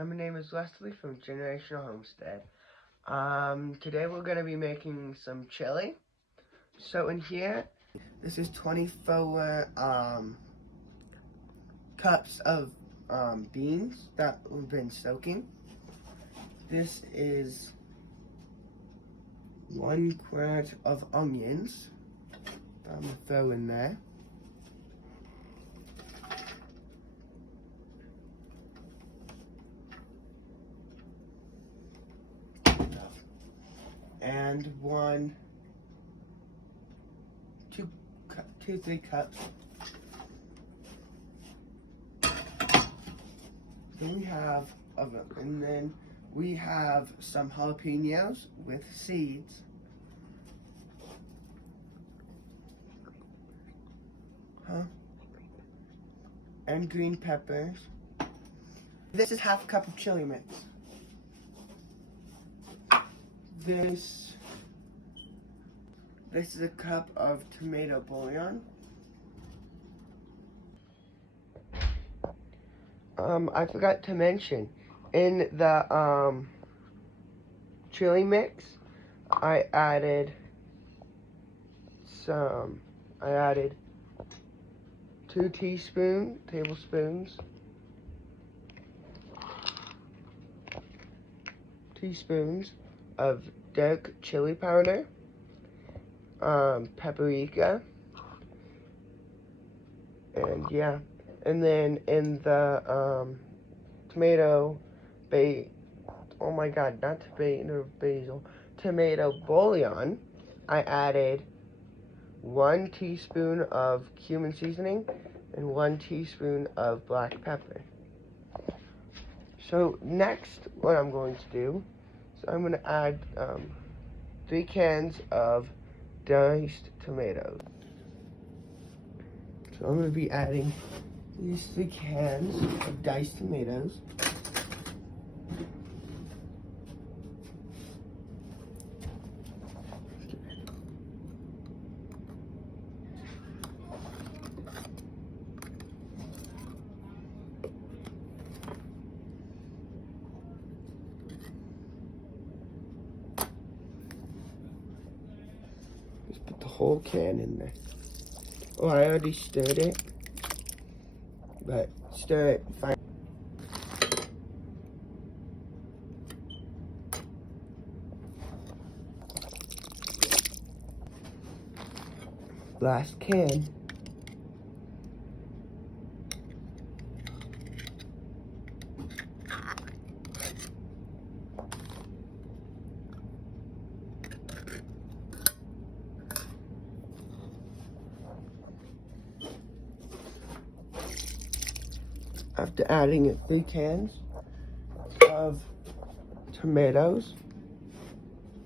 My name is Leslie from Generational Homestead. Today we're going to be making some chili. So in here, this is 24 cups of beans that we've been soaking. This is 1 quart of onions that I'm going to throw in there. And 3 cups. Then we have of them, and then we have some jalapenos with seeds. And green peppers. This is half a cup of chili mix. This is a cup of tomato bouillon. I forgot to mention, in the chili mix, I added 2 tablespoons of dark chili powder, paprika, and yeah. And then in the tomato bouillon, I added 1 teaspoon of cumin seasoning and 1 teaspoon of black pepper. So next, what I'm going to do, I'm going to add 3 cans of diced tomatoes. So I'm going to be adding these 3 cans of diced tomatoes. Just put the whole can in there. Oh, I already stirred it. But stir it fine. Last can. After adding 3 cans of tomatoes,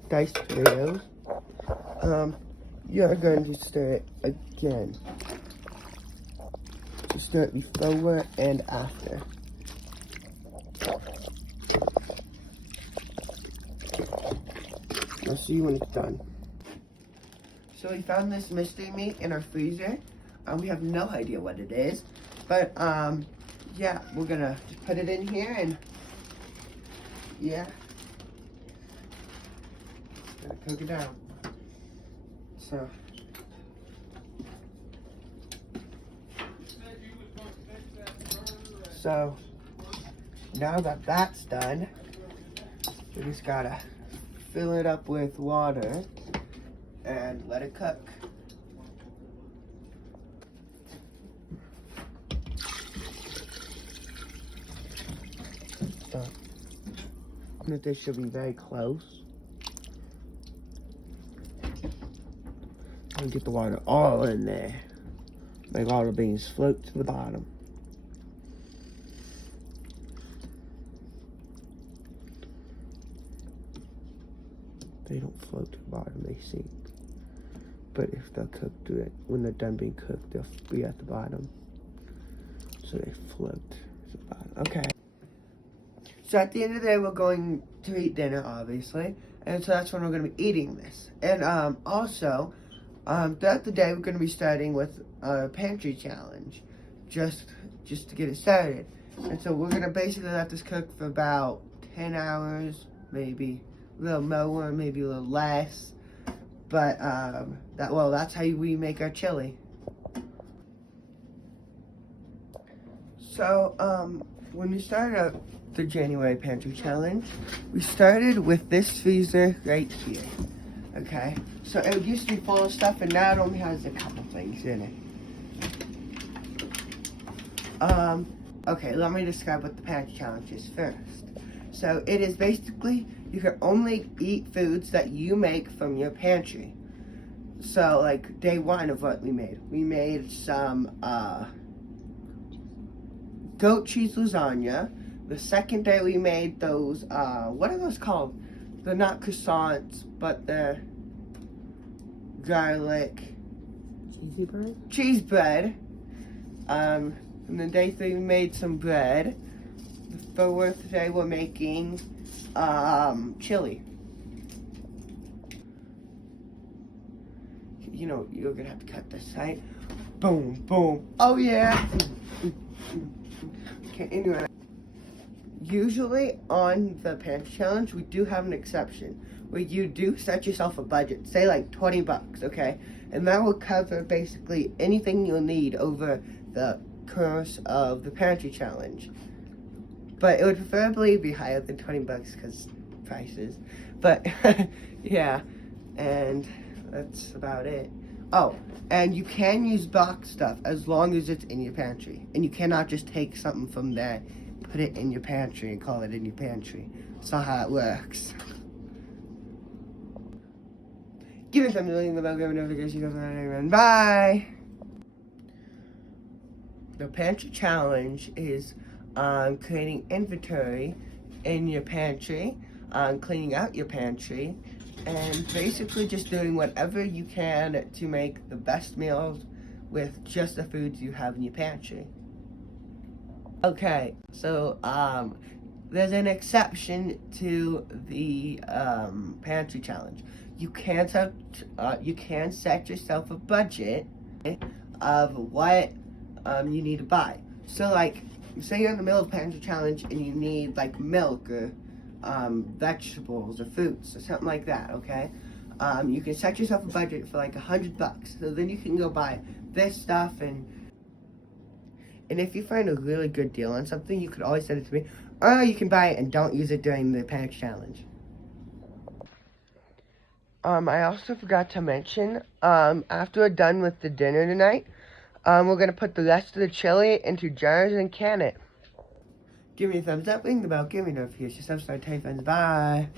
diced tomatoes, you're going to stir it again. So stir it before and after. I'll see you when it's done. So we found this mystery meat in our freezer. We have no idea what it is, but yeah, we're gonna just put it in here and yeah, gonna cook it down. So now that that's done, we just gotta fill it up with water and let it cook. This should be very close. And get the water all in there. Make all the beans float to the bottom. They don't float to the bottom, they sink. But if they're cooked to it, when they're done being cooked, they'll be at the bottom. So they float to the bottom. Okay. So at the end of the day, we're going to eat dinner, obviously. And so that's when we're going to be eating this. And also, throughout the day, we're going to be starting with a pantry challenge. Just to get it started. And so we're gonna basically let this cook for about 10 hours, maybe a little more, maybe a little less. But that's how we make our chili. So when we started out the January pantry challenge, we started with this freezer right here. Okay, so it used to be full of stuff, and now it only has a couple things in it. Okay, let me describe what the pantry challenge is first. So it is basically, you can only eat foods that you make from your pantry. So like day one of what we made some goat cheese lasagna. The second day we made those, what are those called? They're not croissants, but they're garlic. Cheesy bread? Cheese bread. And then day three we made some bread. The fourth day we're making chili. You know, you're gonna have to cut this, right? Boom, boom. Oh yeah. Okay, anyway. Usually on the pantry challenge, we do have an exception where you do set yourself a budget, say like 20 bucks, okay? And that will cover basically anything you'll need over the course of the pantry challenge. But it would preferably be higher than 20 bucks because prices. But yeah, and that's about it. Oh, and you can use box stuff as long as it's in your pantry. And you cannot just take something from there, put it in your pantry, and call it in your pantry. That's not how it works. Give me some million the bell, give me notifications, bye! The pantry challenge is creating inventory in your pantry, cleaning out your pantry, and basically just doing whatever you can to make the best meals with just the foods you have in your pantry. Okay, so there's an exception to the pantry challenge. You can set yourself a budget of what you need to buy. So like, say you're in the middle of the pantry challenge and you need like milk or vegetables or fruits or something like that, okay? You can set yourself a budget for like $100. So then you can go buy this stuff, and if you find a really good deal on something, you could always send it to me. Or you can buy it and don't use it during the pantry challenge. I also forgot to mention, after we're done with the dinner tonight, we're going to put the rest of the chili into jars and can it. Give me a thumbs up, ring the bell, give me notifications, subscribe, tell your friends, bye.